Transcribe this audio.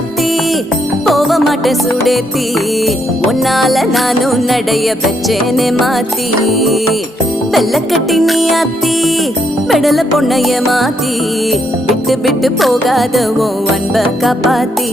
ஆத்தி போக மாட்டேன் சுடேத்தி உன்னால நானும் நடைய வச்சேனே மாத்தி வெள்ளக்கட்டி நீ ஆத்தி பெடல பொண்ணைய மாத்தி விட்டு விட்டு போகாத உன் அன்ப காப்பாத்தி